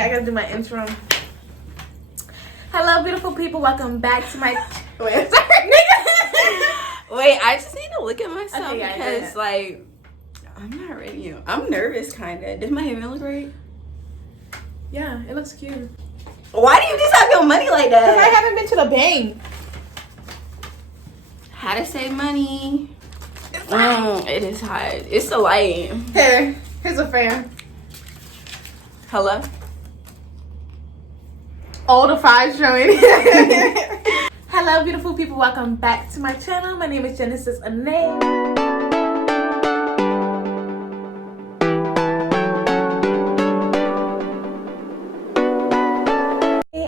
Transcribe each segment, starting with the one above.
I gotta do my intro. Hello, beautiful people. Welcome back to my. Wait, sorry. Wait, I just need to look at myself Okay, yeah, because, like, I'm not ready. I'm nervous, kind of. Does my hair look right? Yeah, it looks cute. Why do you just have your money like that? Because I haven't been to the bank. How to save money? It is hot. It's the light. Here's a fan. Hello? All the five showing. Hello, beautiful people. Welcome back to my channel. My name is Genesis Anae.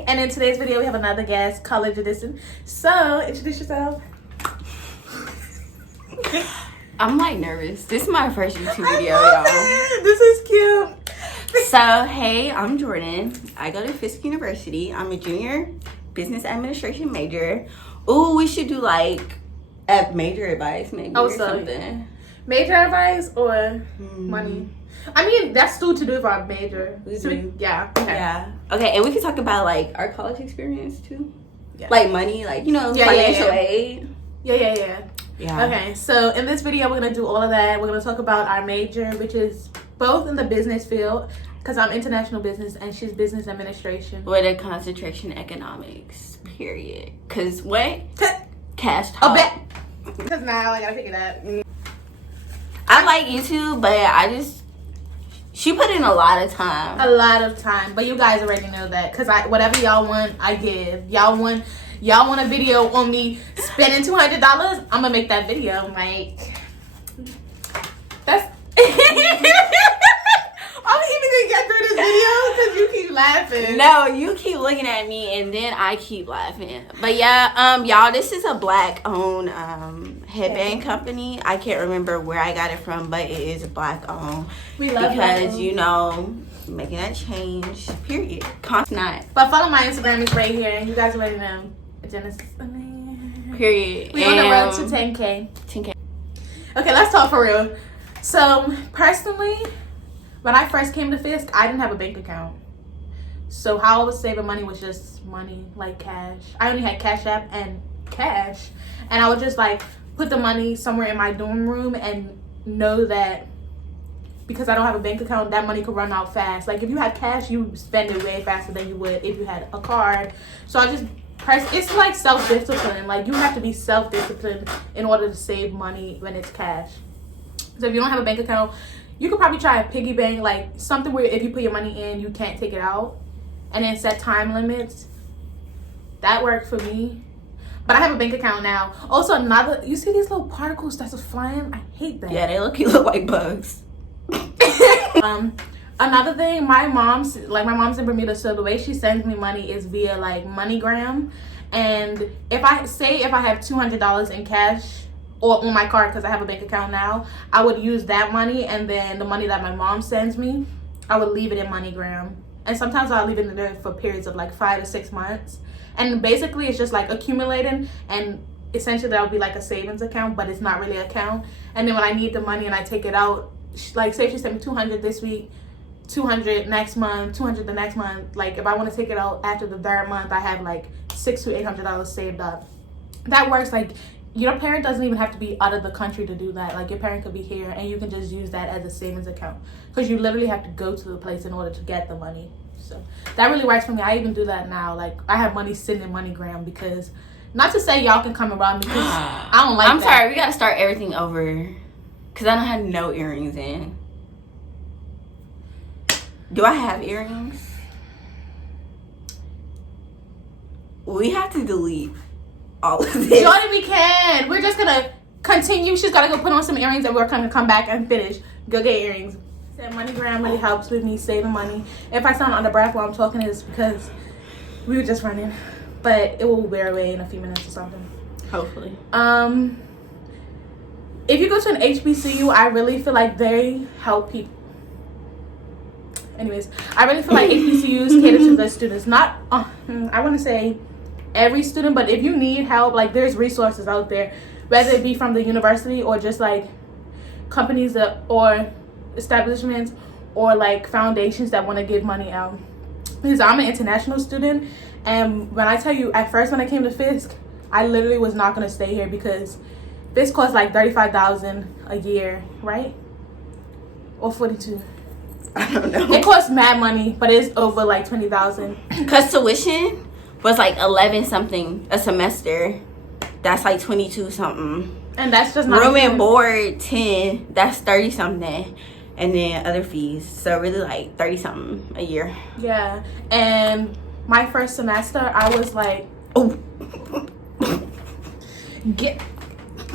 And in today's video, we have another guest, college edition. So, introduce yourself. I'm like nervous. This is my first YouTube video, y'all. This is cute. So, hey, I'm Jordan. I go to Fisk University. I'm a junior business administration major. Ooh, we should do like a major advice maybe or something. Major advice or money? I mean, that's still to do for our major. Yeah. Okay. Yeah. Okay, and we can talk about like our college experience too. Yeah. Like money, like, you know, financial aid. Yeah. Yeah. Okay, so in this video, we're going to do all of that. We're going to talk about our major, which is both in the business field, because I'm international business and she's business administration. With a concentration in economics, period. Because what? Cash talk. Oh, bet. Because now I got to pick it up. I like YouTube, but she put in a lot of time. A lot of time. But you guys already know that. Because whatever y'all want, I give. Y'all want a video on me spending $200? I'm gonna make that video. Like, that's. I'm even gonna get through this video because you keep laughing. No, you keep looking at me and then I keep laughing. But yeah, y'all, this is a black-owned headband company. I can't remember where I got it from, but it is black-owned. We love because you know, making that change. Period. Not. But follow my Instagram. It's right here. You guys already know. Genesis. Period. We on the road to 10K. 10K. Okay, let's talk for real. So personally, when I first came to Fisk, I didn't have a bank account. So how I was saving money was just money, like cash. I only had Cash App and cash. And I would just like put the money somewhere in my dorm room and know that because I don't have a bank account, that money could run out fast. Like if you had cash, you spend it way faster than you would if you had a card. So I just it's like self-discipline. Like you have to be self-disciplined in order to save money when it's cash. So if you don't have a bank account, you could probably try a piggy bank, like something where if you put your money in, you can't take it out, and then set time limits. That worked for me. But I have a bank account now. Also, you see these little particles that's flying? I hate that. Yeah, they look like bugs. Another thing, my mom's in Bermuda, so the way she sends me money is via like MoneyGram. And if I have $200 in cash or on my card because I have a bank account now, I would use that money, and then the money that my mom sends me, I would leave it in MoneyGram. And sometimes I'll leave it in there for periods of like 5 to 6 months. And basically it's just like accumulating, and essentially that would be like a savings account, but it's not really an account. And then when I need the money and I take it out, like say she sent me 200 this week, 200 next month, 200 the next month. Like if I want to take it out after the third month, I have like $600 to $800 saved up. That works. Like your parent doesn't even have to be out of the country to do that. Like your parent could be here and you can just use that as a savings account, because you literally have to go to the place in order to get the money. So that really works for me. I even do that now. Like I have money sitting in MoneyGram, because not to say y'all can come around me, because I don't like I'm that. sorry, we gotta start everything over because I don't have no earrings in. Do I have earrings? We have to delete all of this. Jordan, we can. We're just gonna continue. She's gotta go put on some earrings and we're gonna come back and finish. Go get earrings. That MoneyGram really helps with me saving money. If I sound under breath while I'm talking, it's because we were just running. But it will wear away in a few minutes or something. Hopefully. If you go to an HBCU, I really feel like they help people. Anyways, I really feel like HBCUs cater to the students. Not, I want to say every student, but if you need help, like there's resources out there, whether it be from the university or just like companies or establishments or like foundations that want to give money out. because I'm an international student, and when I tell you, at first when I came to Fisk, I literally was not gonna stay here because Fisk costs like $35,000 a year, right? Or 42. I don't know. It costs mad money, but it's over like 20,000. Cause tuition was like 11 something a semester. That's like 22 something. And that's just not room and board 10. That's 30 something. And then other fees. So really like 30 something a year. Yeah. And my first semester, I was like, oh,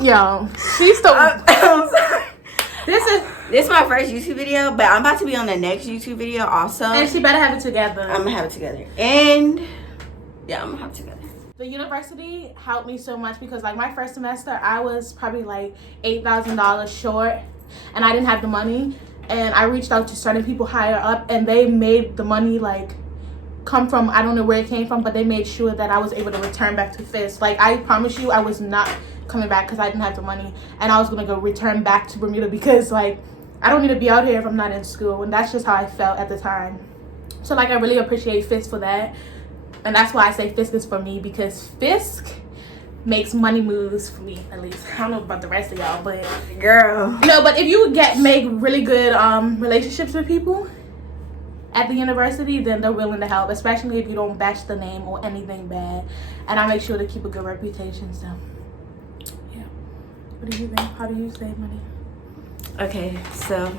yo, she's the. I'm sorry. This is my first YouTube video, but I'm about to be on the next YouTube video also. And she better have it together. I'm gonna have it together. And yeah, I'm gonna have it together. The university helped me so much because like my first semester, I was probably like $8,000 short, and I didn't have the money. And I reached out to certain people higher up, and they made the money like come from, I don't know where it came from, but they made sure that I was able to return back to Fisk. Like, I promise you, I was not coming back because I didn't have the money, and I was gonna go return back to Bermuda because like I don't need to be out here if I'm not in school. And that's just how I felt at the time. So like I really appreciate Fisk for that, and that's why I say Fisk is for me, because Fisk makes money moves for me, at least. I don't know about the rest of y'all, but girl, no, but if you make really good relationships with people at the university, then they're willing to help, especially if you don't batch the name or anything bad. And I make sure to keep a good reputation. So yeah, what do you think? How do you save money? Okay, so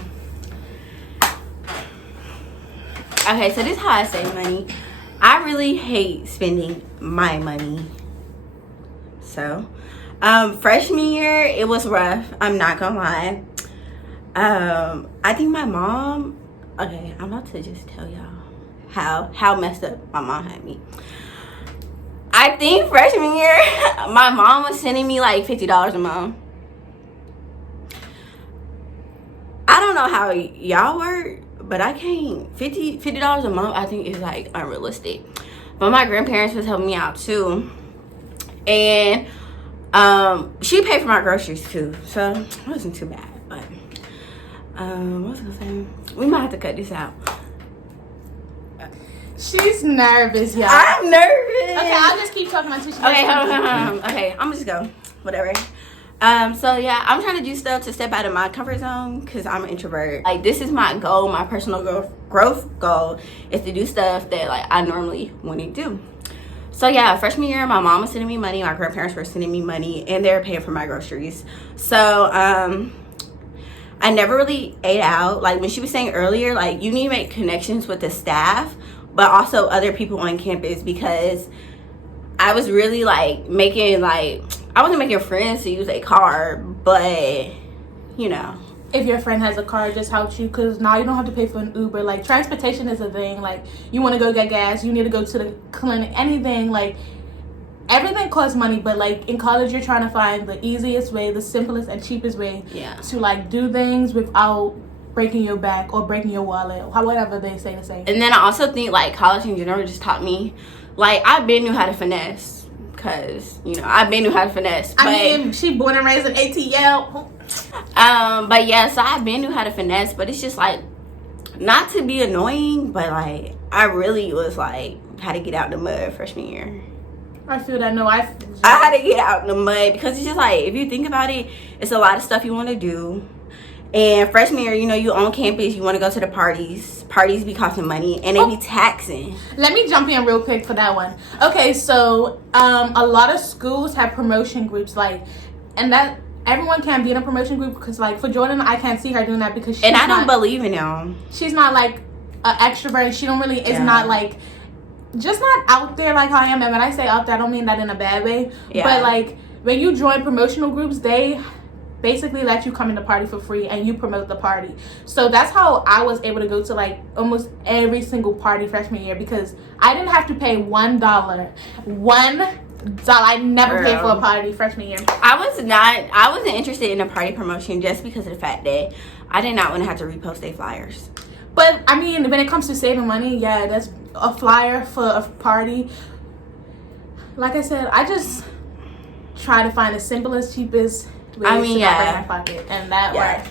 this is how I save money. I really hate spending my money. So freshman year, it was rough, I'm not gonna lie. I think my mom, okay, I'm about to just tell y'all how messed up my mom had me. I think freshman year, my mom was sending me like $50 a month. I don't know how y'all work, but I can't. $50 a month, I think, is like unrealistic. But my grandparents was helping me out too, and she paid for my groceries too, so it wasn't too bad. But what was I gonna say? We might have to cut this out. She's nervous, y'all. I'm nervous. Okay, I'll just keep talking until she. Okay, hold on. Okay, I'm just go. Whatever. So yeah, I'm trying to do stuff to step out of my comfort zone because I'm an introvert. Like, this is my goal, my personal growth goal is to do stuff that like I normally wouldn't do. So yeah, freshman year, my mom was sending me money, my grandparents were sending me money, and they were paying for my groceries. So I never really ate out. Like when she was saying earlier, like you need to make connections with the staff, but also other people on campus, because I was really like I wasn't making friends to use a car, but you know, if your friend has a car, it just helps you, because now you don't have to pay for an Uber. Like, transportation is a thing. Like, you want to go get gas, you need to go to the clinic, anything. Like, everything costs money, but like in college, you're trying to find the easiest way, the simplest and cheapest way to like do things without breaking your back or breaking your wallet, or whatever they say to say. And then I also think like college in general just taught me, like, I've been knew how to finesse. Because, you know, I've been knew how to finesse. But, I mean, she born and raised in ATL. But yeah, so I've been knew how to finesse. But it's just like, not to be annoying, but like, I really was like, how to get out the mud freshman year. I feel that. No, I had to get out in the mud, because it's just like, if you think about it, it's a lot of stuff you want to do. And freshman year, you know, you on campus, you want to go to the parties. Parties be costing money, and they be taxing. Let me jump in real quick for that one. Okay, so a lot of schools have promotion groups, like, and that everyone can't be in a promotion group, because like for Jordan, I can't see her doing that because she's I don't believe in them. She's not like an extrovert. She don't really is not like just not out there like how I am. And when I say out there, I don't mean that in a bad way. Yeah. But like when you join promotional groups, they basically let you come in the party for free, and you promote the party. So that's how I was able to go to like almost every single party freshman year, because I didn't have to pay $1. I never paid for a party freshman year. I wasn't interested in a party promotion just because of the fact that I did not want to have to repost their flyers. But I mean, when it comes to saving money, yeah, that's a flyer for a party. Like I said, I just try to find the simplest, cheapest. I mean, yeah. Pocket, and that worked.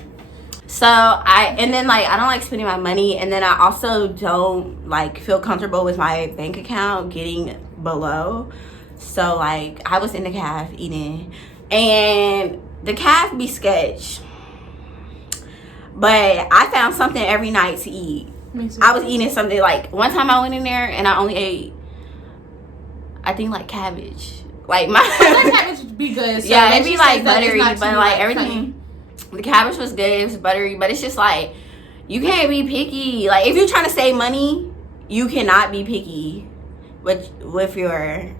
So I don't like spending my money, and then I also don't like feel comfortable with my bank account getting below. So like I was in the calf eating, and the calf be sketch. But I found something every night to eat. I was eating something, like one time I went in there and I only ate, I think, like cabbage. Like my cabbage be good. So yeah, it'd be like buttery, but like everything. Funny. The cabbage was good. It was buttery, but it's just like you can't be picky. Like if you're trying to save money, you cannot be picky with your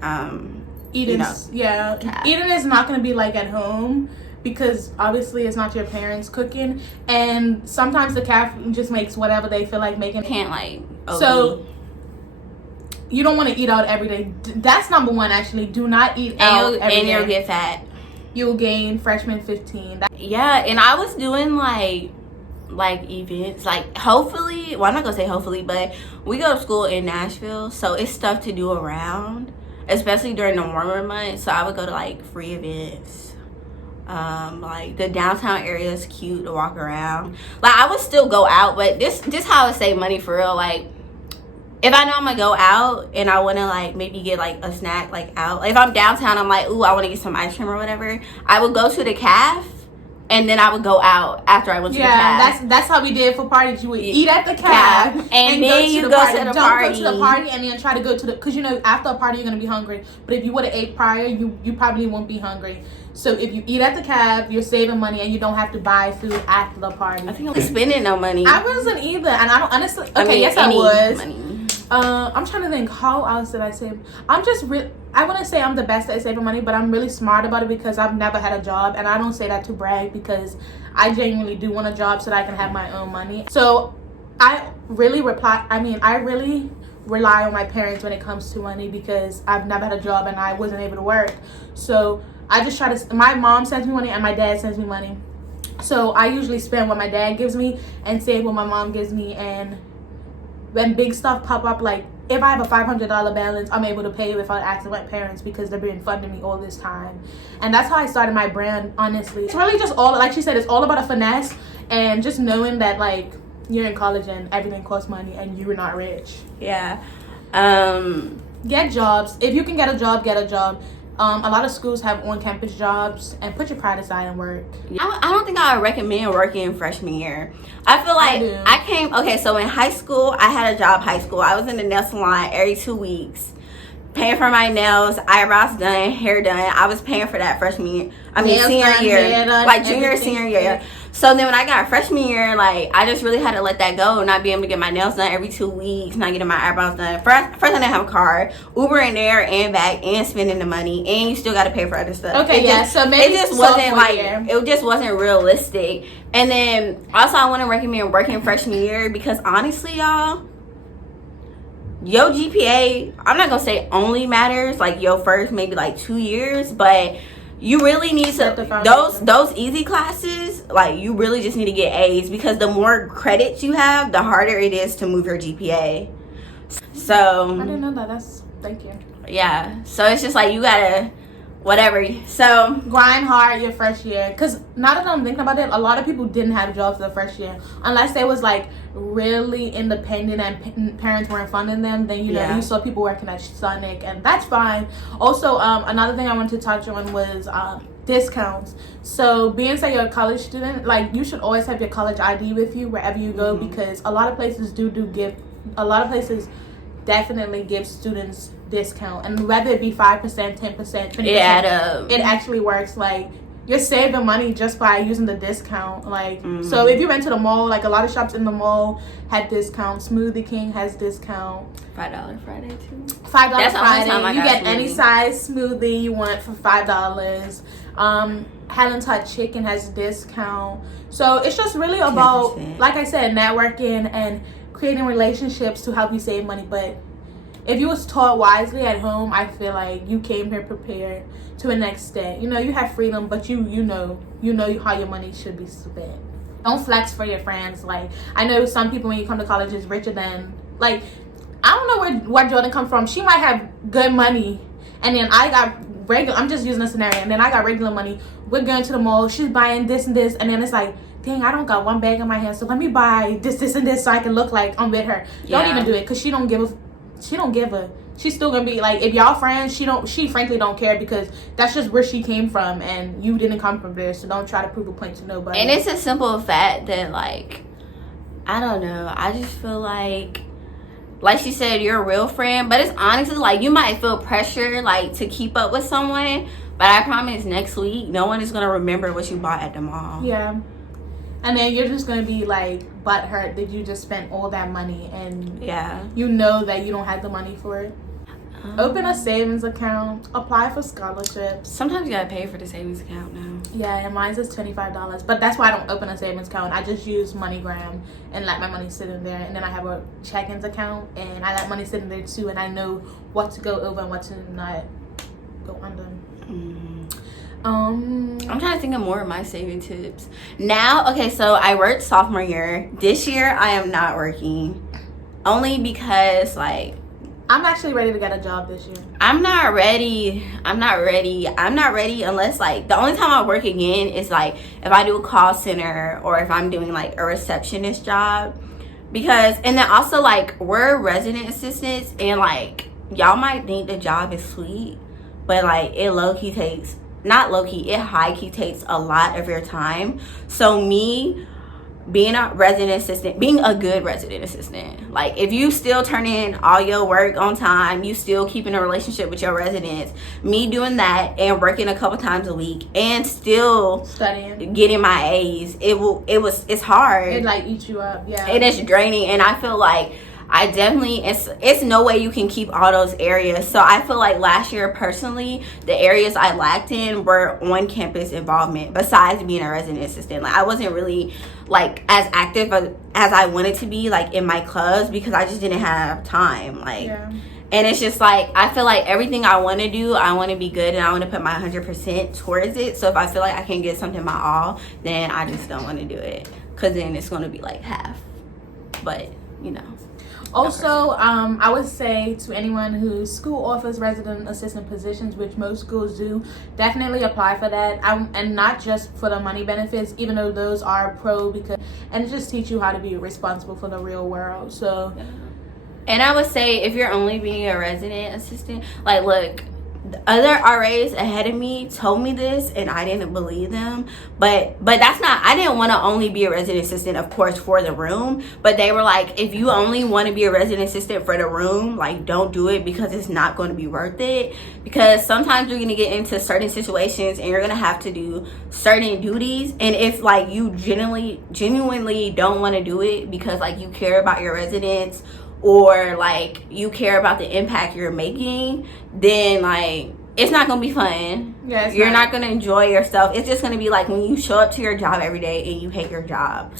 eating. Calf. Eating is not going to be like at home, because obviously it's not your parents cooking, and sometimes the calf just makes whatever they feel like making. Can't like OD. So you don't want to eat out every day. That's number one, actually. Do not eat out every day. And you'll get fat. You'll gain freshman 15. Yeah, and I was doing like events, like hopefully, well, I'm not gonna say hopefully, but we go to school in Nashville, so it's stuff to do around, especially during the warmer months. So I would go to like free events. Like the downtown area is cute to walk around. Like I would still go out, but this how I would save money for real. Like if I know I'm gonna go out and I want to like maybe get like a snack like out, like if I'm downtown, I'm like, ooh, I want to get some ice cream or whatever, I would go to the calf, and then I would go out after I went to the calf. Yeah, that's how we did for parties. You would eat at the calf and then you go to the party. Don't go to the party and then try to go to the, because you know after a party you're gonna be hungry. But if you would have ate prior, you probably won't be hungry. So if you eat at the calf, you're saving money, and you don't have to buy food after the party. I think I'm spending no money. I wasn't either, and I don't honestly. Okay, yes, I was. Money. I'm trying to think, how else did I save? I'm just I wouldn't say I'm the best at saving money, but I'm really smart about it because I've never had a job, and I don't say that to brag, because I genuinely do want a job so that I can have my own money. So I really rely on my parents when it comes to money, because I've never had a job and I wasn't able to work. So I just try to, my mom sends me money and my dad sends me money. So I usually spend what my dad gives me and save what my mom gives me. And when big stuff pop up, like if I have a $500 balance, I'm able to pay it without asking my parents, because they've been funding me all this time. And that's how I started my brand, honestly. It's really just all, like she said, it's all about a finesse and just knowing that like you're in college and everything costs money and you're not rich. Yeah. Get jobs. If you can get a job, get a job. A lot of schools have on-campus jobs, and put your pride aside and work. I don't think I would recommend working freshman year. I feel like so in high school, I had a job high school. I was in the nail salon every 2 weeks, paying for my nails, eyebrows done, hair done. I was paying for that senior year, like junior, senior year. So then when I got freshman year, like I just really had to let that go, not being able to get my nails done every 2 weeks, not getting my eyebrows done. First I didn't have a car, Uber in there and back, and spending the money, and you still got to pay for other stuff. Okay, so maybe it just wasn't like it just wasn't realistic. And then also I want to recommend working freshman year, because honestly, y'all, your GPA, I'm not gonna say only matters like your first maybe like 2 years, but you really need to those easy classes, like you really just need to get A's, because the more credits you have, the harder it is to move your GPA. So I didn't know that. Thank you. Yeah, so it's just like you gotta whatever. So grind hard your first year, because now that I'm thinking about it, a lot of people didn't have jobs the first year unless they was like really independent and parents weren't funding them. Then you saw people working at Sonic, and that's fine. Also, another thing I wanted to touch on was discounts. So being that you're a college student, like you should always have your college ID with you wherever you go, because a lot of places definitely give students discount, and whether it be 5%, 10%, 20%, it actually works. Like you're saving money just by using the discount. Like so if you went to the mall, like a lot of shops in the mall had discount. Smoothie King has discount. $5 Friday too. $5 Friday. You get any size smoothie you want for $5. Helen's Hot Chicken has discount. So it's just really about 10%. Like I said, networking and creating relationships to help you save money. But if you was taught wisely at home, I feel like you came here prepared to an extent. You know, you have freedom, but you know how your money should be spent. Don't flex for your friends. Like I know some people when you come to college is richer than, like, I don't know where Jordan come from. She might have good money, and then I got regular. I'm just using a scenario, and then I got regular money. We're going to the mall. She's buying this and this, and then it's like dang, I don't got one bag in my hand, so let me buy this, and this so I can look like I'm with her. Don't even do it, because she don't give a. She's still gonna be like, if y'all friends, she frankly don't care, because that's just where she came from, and you didn't come from there, so don't try to prove a point to nobody. And it's a simple fact that, like, I don't know, I just feel like she said, you're a real friend, but it's honestly like you might feel pressure like to keep up with someone, but I promise next week no one is gonna remember what you bought at the mall. Yeah. And then you're just gonna be like butthurt that you just spent all that money, and you know that you don't have the money for it. Open a savings account, apply for scholarships. Sometimes you gotta pay for the savings account now. Yeah, and mine is $25, but that's why I don't open a savings account. I just use MoneyGram and let my money sit in there, and then I have a check-ins account, and I let money sit in there too, and I know what to go over and what to not go under. I'm trying to think of more of my saving tips now. Okay, so I worked sophomore year. This year I am not working, only because like I'm actually ready to get a job this year. I'm not ready unless like the only time I work again is like if I do a call center or if I'm doing like a receptionist job, because and then also like we're resident assistants, and like y'all might think the job is sweet, but like it low-key takes, not low-key, it high-key takes a lot of your time. So me being a resident assistant, being a good resident assistant, like if you still turn in all your work on time, you still keeping a relationship with your residents, me doing that and working a couple times a week and still studying, getting my A's, it's hard. It like eats you up. Yeah, it is draining, and I feel like I definitely, it's no way you can keep all those areas. So I feel like last year personally, the areas I lacked in were on campus involvement, besides being a resident assistant. Like I wasn't really like as active as I wanted to be like in my clubs, because I just didn't have time. Like and it's just like I feel like everything I want to do, I want to be good, and I want to put my 100% towards it. So if I feel like I can get something my all, then I just don't want to do it, because then it's going to be like half. But you know. Also, I would say to anyone whose school offers resident assistant positions, which most schools do, definitely apply for that. And not just for the money benefits, even though those are pro, because and it just teach you how to be responsible for the real world. So, and I would say if you're only being a resident assistant, like look, the other RAs ahead of me told me this and I didn't believe them, but that's not, I didn't want to only be a resident assistant, of course, for the room, but they were like, if you only want to be a resident assistant for the room, like don't do it, because it's not going to be worth it, because sometimes you're going to get into certain situations and you're going to have to do certain duties, and if like you genuinely don't want to do it because like you care about your residents or like you care about the impact you're making, then like it's not gonna be fun. You're not gonna enjoy yourself. It's just gonna be like when you show up to your job every day and you hate your job,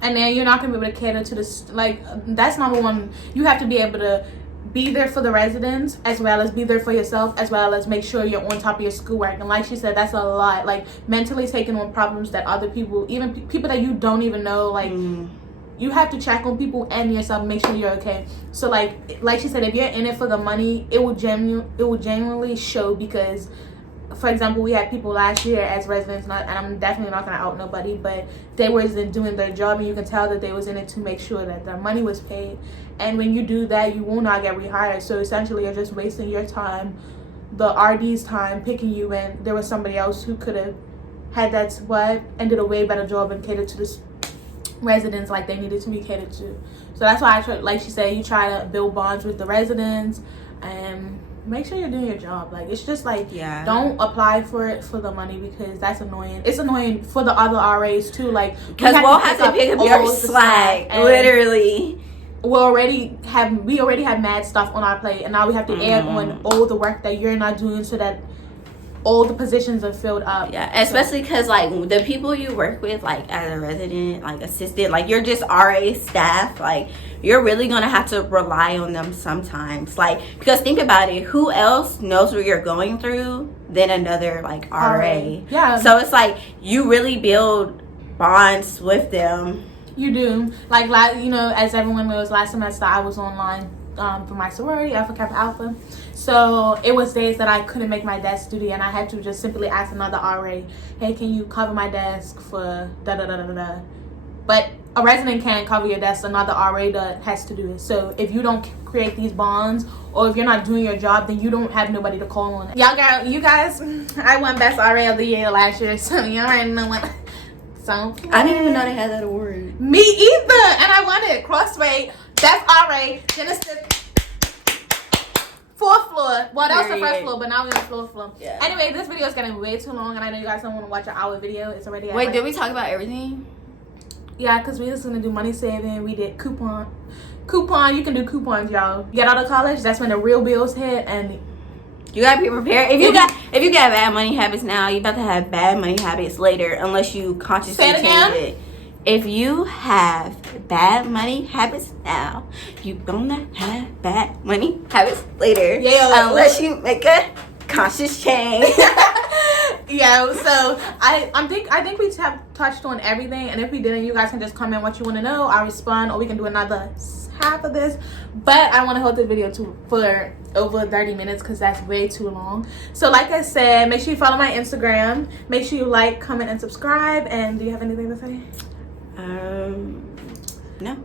and then you're not gonna be able to cater to this. Like that's number one. You have to be able to be there for the residents, as well as be there for yourself, as well as make sure you're on top of your schoolwork. And like she said, that's a lot. Like mentally taking on problems that other people, even people that you don't even know, like. You have to check on people and yourself, make sure you're okay. So like she said, if you're in it for the money, it will genuinely show, because for example, we had people last year as residents, and I'm definitely not gonna out nobody, but they wasn't doing their job, and you can tell that they was in it to make sure that their money was paid. And when you do that, you will not get rehired. So essentially you're just wasting your time, the RD's time, picking you, and there was somebody else who could have had that spot and did a way better job and catered to this residents like they needed to be catered to. So that's why I try, like she said, you try to build bonds with the residents and make sure you're doing your job. Like it's just like don't apply for it for the money, because that's annoying. It's annoying for the other RAs too, like because we'll have to pick up your slack, literally. We already have mad stuff on our plate, and now we have to add on all the work that you're not doing, so that all the positions are filled up. Especially because like the people you work with, like as a resident, like assistant, like you're just RA staff, like you're really gonna have to rely on them sometimes, like because think about it, who else knows what you're going through than another like RA? So it's like you really build bonds with them. You do. Like, you know, as everyone knows, last semester I was online for my sorority, Alpha Kappa Alpha. So it was days that I couldn't make my desk duty, and I had to just simply ask another RA, hey, can you cover my desk for da da da da da. But a resident can't cover your desk, another RA that has to do it. So if you don't create these bonds, or if you're not doing your job, then you don't have nobody to call on. You guys, I won Best RA of the Year last year, so you already know what. So I didn't even know they had that award. Me either, and I won it. Crossway, Best RA, Genesis. 4th floor. Well, that was the first floor, but now we're on the 4th floor. Yeah. Anyway, this video is getting way too long, and I know you guys don't want to watch an hour video. It's already. Wait, did we talk about everything? Yeah, because we was gonna do money saving. We did coupon. You can do coupons, y'all. Get out of college. That's when the real bills hit, and you gotta be prepared. If you got bad money habits now, you about to have bad money habits later, unless you consciously change it. If you have bad money habits now, you gonna have bad money habits later. Yeah, unless you make a conscious change. Yeah, so I think we have touched on everything, and if we didn't, you guys can just comment what you want to know. I'll respond, or we can do another half of this. But I want to hold this video for over 30 minutes because that's way too long. So like I said, make sure you follow my Instagram. Make sure you like, comment, and subscribe. And do you have anything to say? No.